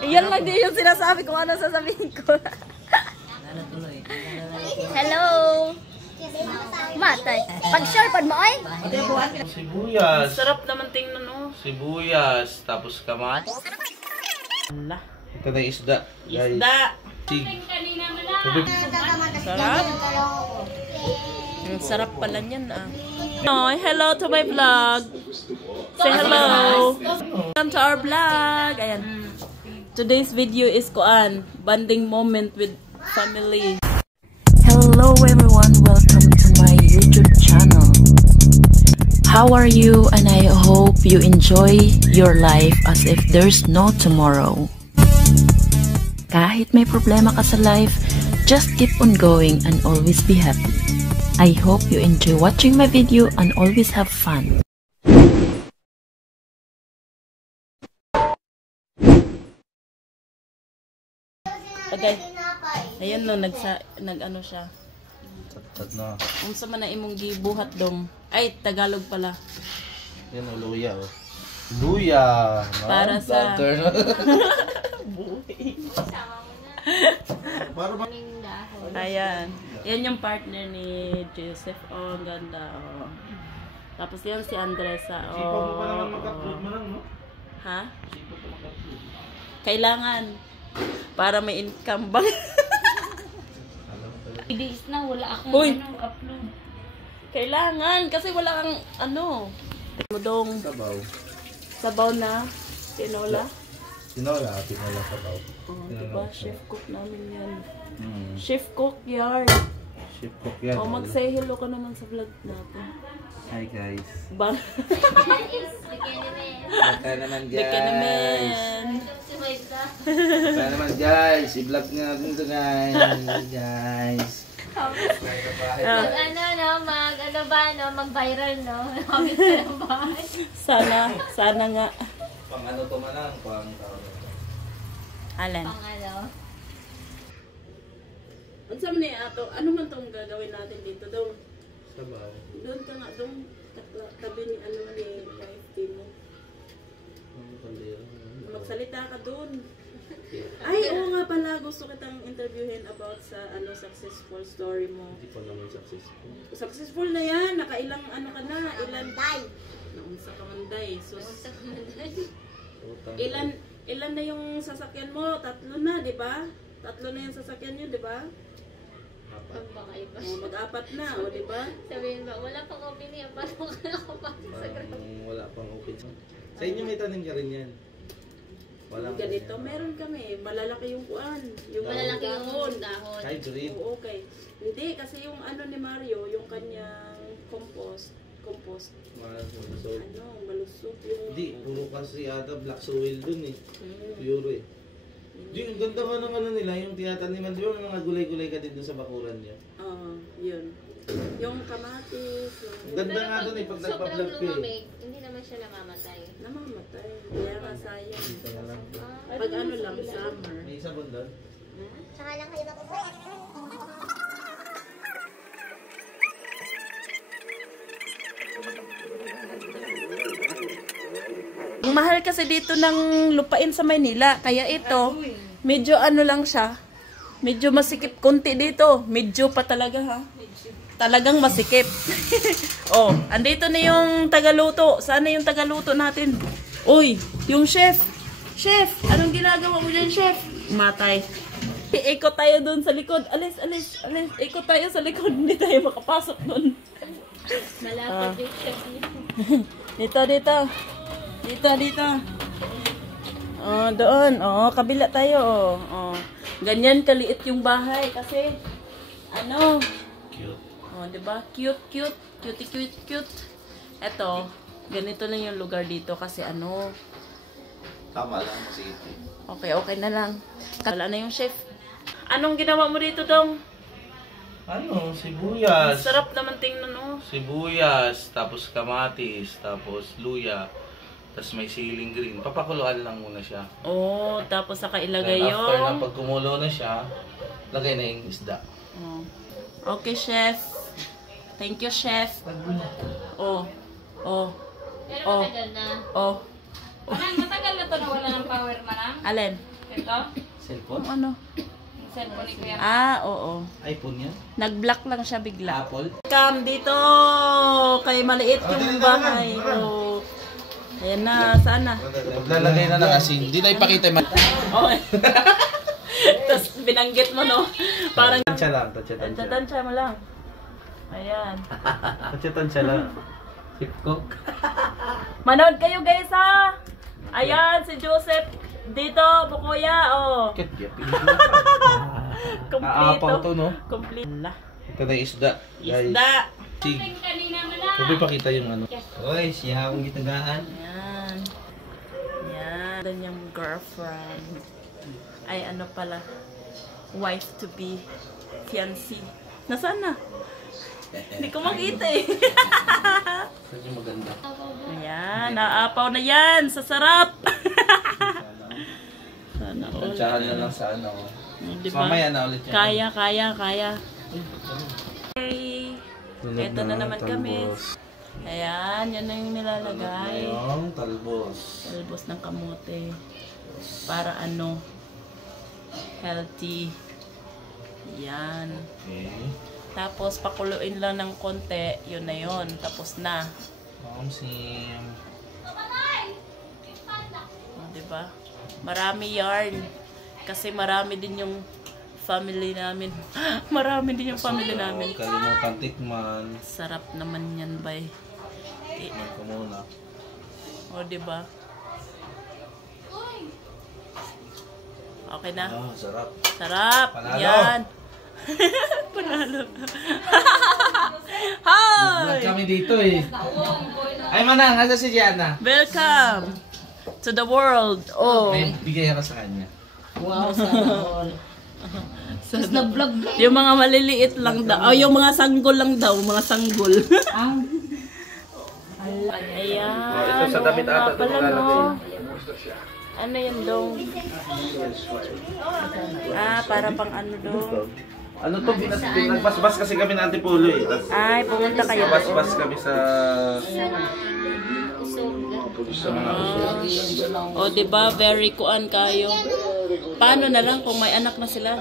Iyan lang din yung sinasabi kung ano sasabihin ko. Hello! Matay. Pag-share pa mo ay? Sibuyas. Sarap naman tingnan oh. Sibuyas. Tapos kamatis. Ito na yung isda. Guys. Isda. Sig. Sarap. Ang sarap pala niyan ah. Oh, hello to my vlog. Say hello. Welcome to our vlog. Ayan. Today's video is bonding moment with family. Hello everyone, welcome to my YouTube channel. How are you? And I hope you enjoy your life as if there's no tomorrow. Kahit may problema ka sa life, just keep on going and always be happy. I hope you enjoy watching my video and always have fun. Okay. Ayan no, nag-ano siya. Tad na. Unsa man na imong gibuhat dong? Ay, Tagalog pala. Yan o, luya o. Luya! Para sa... Ayan. Yan yung partner ni Joseph. Oh, ang ganda. Oh. Tapos yan si Andresa. Oh. Sipa mo pa naman mag-upload mo lang, no? Ha? Sipa pa mag-upload. Kailangan. Para may income ba? Days na wala akong upload. Kailangan. Kasi wala kang ano. Mudong. Sabaw. Sabaw na. Tinola. Tinola sabaw. Oh, diba? Chef cook namin yan. Hmm. Chef cook yard. Chef cook yan. Oh, mag-say hello ka naman sa vlog natin. Hi guys. Ba? Baka naman guys. Baka naman guys. I-vlog nga natin ito guys. Mag-viral, no? Sana nga. Pang ano to man lang, Alan. Pang ano? Ano man ni ato? Ano man tong gagawin natin dito dong? sabaw. Doon ka nga dong tabi ni ano ni wife team mo. Magsalita ka doon. Ay, oo nga pala, gusto kitang interviewin about sa ano successful story mo. Hindi pa naman successful. Successful na yan, nakailang ano ka na, ilan day. Naunsa ka man day. Ilan na yung sasakyan mo? 3 na, di ba? 3 na yung sasakyan nyo, di ba? Mag-4 na, o di ba? Sabihin ba, wala pang open yan. Paano ka nakapasok sa grab? Wala pang open. Sa inyo may tanim ka rin yan. Walang ganito, meron kami. Malalaki yung kuan. Yung Malalaki yung dahon. hybrid. Oo, okay. Hindi, kasi yung ano ni Mario, yung kanyang compost. Malusog. Ano, malusog yung... Hindi, puro kasi ata black soil dun eh. Pure eh. Di, ang ganda nga ng ano nila, yung tinataniman. Di ba may mga gulay-gulay ka din dun sa bakuran niya? Oo, yun. Yung kamatis. Ang ganda nga dun eh, pag nagpa-vlog ka eh. Hindi naman siya namamatay. Namamatay. Kaya nga sayang. Kaya lang. Pag ano lang, summer. May isa ba doon? Tsaka lang kayo nakukuha. Ang mahal kasi dito ng lupain sa Maynila. Kaya ito, medyo ano lang siya. Medyo masikip konti dito. Medyo pa talaga ha. Talagang masikip. Oh, andito na yung tagaluto. Sana yung tagaluto natin. Uy, yung chef. Chef, anong ginagawa mo dyan, chef? Matay. Ikot tayo dun sa likod. Alis. Ikot tayo sa likod. Hindi tayo makapasok dun. Malapit yung chef niya. Dito. Oh, doon. Oh, kabila tayo. Oh. Ganyan kaliit yung bahay kasi ano? Cute. Oh, 'di ba? Cute. Cute. Eto, ganito lang yung lugar dito kasi ano. Tama lang kasi ito. Okay na lang. Wala na yung chef. Anong ginawa mo dito, Dong? Ano, sibuyas. Sarap naman tingnan, oh. Sibuyas, tapos kamatis, tapos luya, tapos may siling green. Papakuluan lang muna siya. Oh, tapos saka ilagay Then after na yung... pag kumulo na siya, lagay na yung isda. Oh. Okay, chef. Thank you, chef. Oh. Pero matagal na. Oh. Parang matagal na to na wala ng power, manang. Alin? Ito? Cellphone? Ano? Yung cellphone ni Kuya. Ah, oo. iPhone yan? Nag-block lang siya bigla. Apple? Come dito! Kay maliit yung bahay. Oh. Ayan na, sana. Paglalagay na ng asin. Hindi na ipakita yung Okay. Tapos binanggit mo, no? Parang tansya lang. tansya mo lang. Ayan. Tansya lang. Hip cook. Manood kayo guys ha! Ayan, si Joseph dito, Bukuya, oh. Aapaw to, no? Complete. Ito na yung isda. Guys. Isda. Sig. Kanina mo na. Sabi pakita yung ano. Oy, siya akong gitagaan. Ayan. Ayan. Dan yung girlfriend. Ay, ano pala. Wife to be. Fiancé. Nasaan na? Hindi ko makita eh. Saan yung maganda? Ayan, naapaw na yan. Sa sarap. Sana all. Tansyahan na lang sa ano. Diba? Mamaya na ulit yan. Kaya. Okay. Ito na naman kami. Ayan, yan na yung nilalagay. Yung talbos. Talbos ng kamote. Para ano, healthy. Yan. Okay. Tapos, pakuluin lang ng konti. Yun na yun. Tapos na. Sim. O, diba? Marami yarn. Kasi marami din yung family namin. Marami din yung family namin. Kalimutan tikman. Sarap naman yan, bay. Tikman ko muna. O, diba? Okay na? Ah, sarap. Sarap! Panalo. Yan! Panalo. Hi! Vlog kami dito eh. Ay manang, asa si Gianna? Welcome to the world. Oh. May bigay ako sa kanya. Wow, sana all. Tapos na-vlog. Yung mga maliliit lang daw. Oh, yung mga sanggol lang daw. Mga sanggol. Ayan. Ito sa damit Oo nga ata, pala, ito no? Ano yun dong? Ah, para pang ano dong? Ano to? Nagbasbas kasi kami ng Antipolo eh. Ay, pumunta kayo doon. Nagbasbas kami sa mga O, diba? Very kuan kayo. Paano na lang kung may anak na sila?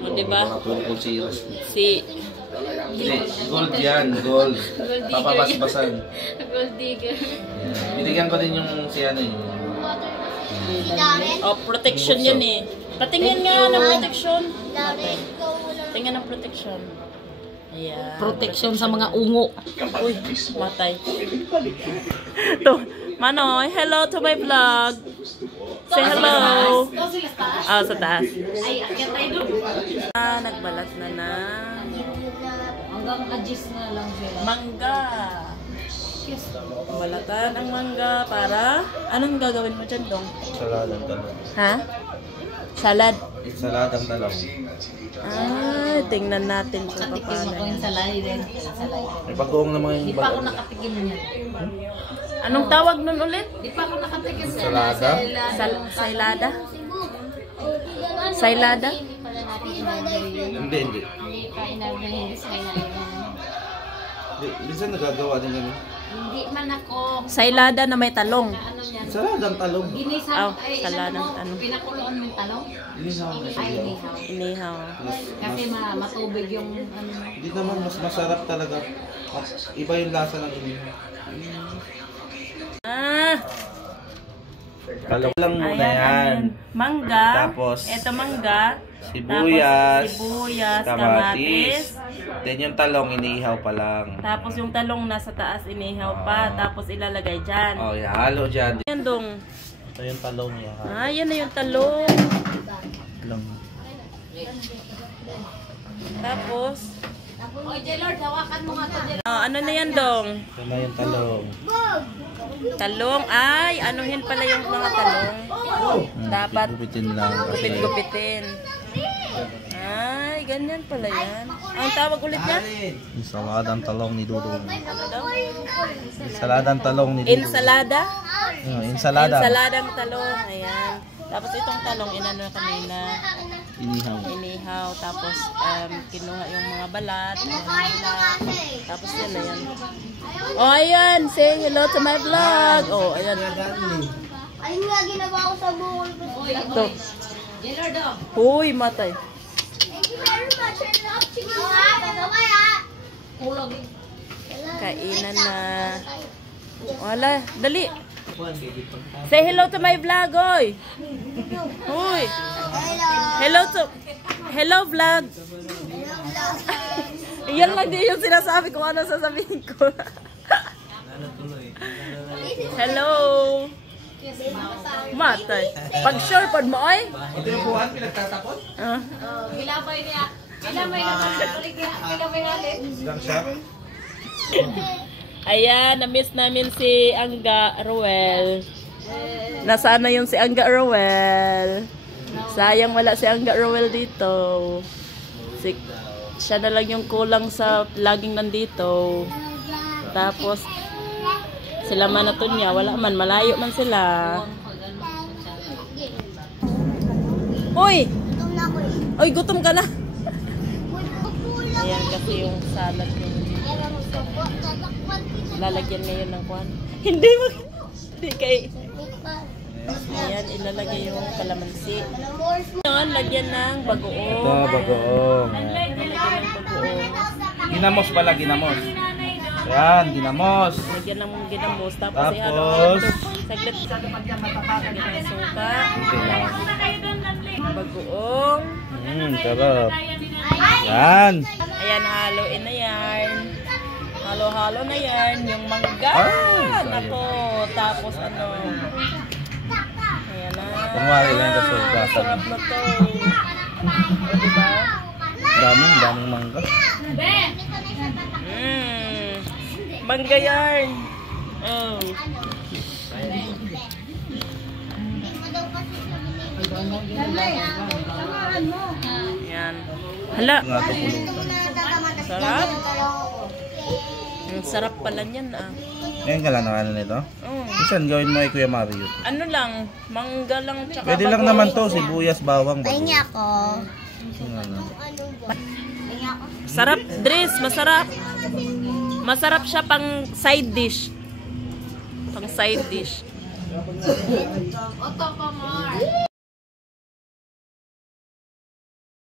O, diba? mga tungkol series. Si... Hindi, gold yan, gold. Papabasbasan. Gold digger. Yan. Binigyan ko din yung si ano yung Oh, protection yun eh. Patingin nga ng protection. Tingnan ng protection. Ayan. Protection sa mga ungo. Uy, matay. To, Manoy, hello to my vlog. Say hello. Ah, sa taas. Ay, akyat tayo doon. Ah, nagbalat na na. Hanggang adjust na lang sila. Mangga. Balatan ang mangga para... Anong gagawin mo dyan, Dong? saladang talong. Ha? Salad. Saladang talong. Ah, tingnan natin kung Katikim paano ako yung yan. salay din. Salay. May bagoong naman Di yung pa ako bagoong. nakatikim niya. Anong tawag nun ulit? Di pa ako nakatikim niya. Salada? Sailada? Sailada? Hindi pala natin in-order yun. Hindi. Hindi pa in-order hindi sa Minsan nagagawa din kami. Hindi man ako. Sailada na may talong. Ano yan? Saladang talong. Ginisa. Oh, Ay, saladang ano mo? ano. Pinakuloan mo yung talong? Inihaw na Ay, siya. inihaw. Inihaw. Kasi matubig yung ano. Hindi naman mas masarap talaga. Iba yung lasa ng inihaw. Ah! Talong lang muna Ayan, yan. ayan. Mangga. Tapos, Ito mangga. Sibuyas. Tapos sibuyas, Kamatis. Then yung talong inihaw pa lang. Tapos yung talong nasa taas inihaw pa. Tapos ilalagay dyan. Oh, halo dyan. Yan dong. Ito yung talong niya. Ah, yan na yung talong. Lang. Tapos, Oy, Jelord, hawakan mo nga ito, Jelord. ano na yan dong? Ito na yung talong. Talong. Ay, anuhin pala yung mga talong. Dapat Gupitin lang. gupit-gupitin. Ay, ganyan pala yan. Ang tawag ulit yan? Saladang talong ni Dudong. Ano daw? Saladang talong ni Dudong. Ensalada? Ensalada. Ensaladang talong. Ayan. Tapos itong talong, inano kanina. Inihaw. Inihaw. Tapos, kinuha yung mga balat. Tapos yan na yan. Oh, ayan. Say hello to my vlog. Oh, ayan. Ayun nga, ginawa ko sa bukol ko. Uy, Ito. Gerardo. Uy, matay. Thank you very much. Turn off chicken. Oo nga, babay ha. Kulang. Kainan na. Wala, dali. Say hello to my vlog, oy. Uy. Hello vlog. Iyan lang din yung sinasabi kung ano sasabihin ko. Hello. Matay. Pag sure pod mo, oy. Ito yung buwan, pinagtatapon? Gilabay niya. Gilabay na pagkatuloy niya. Gilabay natin. Lang siya. Ayan, na-miss namin si Angga Ruel. Nasaan na yung si Angga Ruel? Sayang wala si Angga Ruel dito. Siya na lang yung kulang sa laging nandito. Tapos, sila man na niya, wala man, malayo man sila. Uy! Gutom na ako eh. Uy, gutom ka na. Kulang. Ayan kasi yung salad yung Ewan mo sa po. Tatakpan kita. lalagyan ngayon ng kwan. Hindi mo. Hindi kay. Pa. Ayan, ilalagay yung kalamansi. More food. Ngayon, lagyan ng bagoong. Ito, bagoong. Lagyan ng bagoong. Ginamos pala, ginamos. Yan, ginamos. Lagyan ng ginamos. Tapos, Tapos, ihalo-halo. Saglit. Lagyan ng suka. Okay lang. Bagoong. Sarap. Yan. Ayan, haluin na yan. Halo-halo na yan. Yung mangga. Ah, Nako. Tapos ano. Ayan na. Kunwari lang yung suka. Sarap na to. O, diba? Daming mangga. Mangga yarn. Oh. Ayan. Hala. Nga ito pulutan. Sarap. Ang sarap pala niyan ah. Ngayon ka lang nakaano nito? Oh. Minsan gawin mo kay Kuya Mario. Ano lang, mangga lang tsaka Pwede lang bagoong. naman to, sibuyas, bawang, bagoong. Pahinga ko. Ano? Pahinga ko. Sarap, Dres, masarap. Masarap siya pang side dish. Pang side dish. Oto pa, Mar.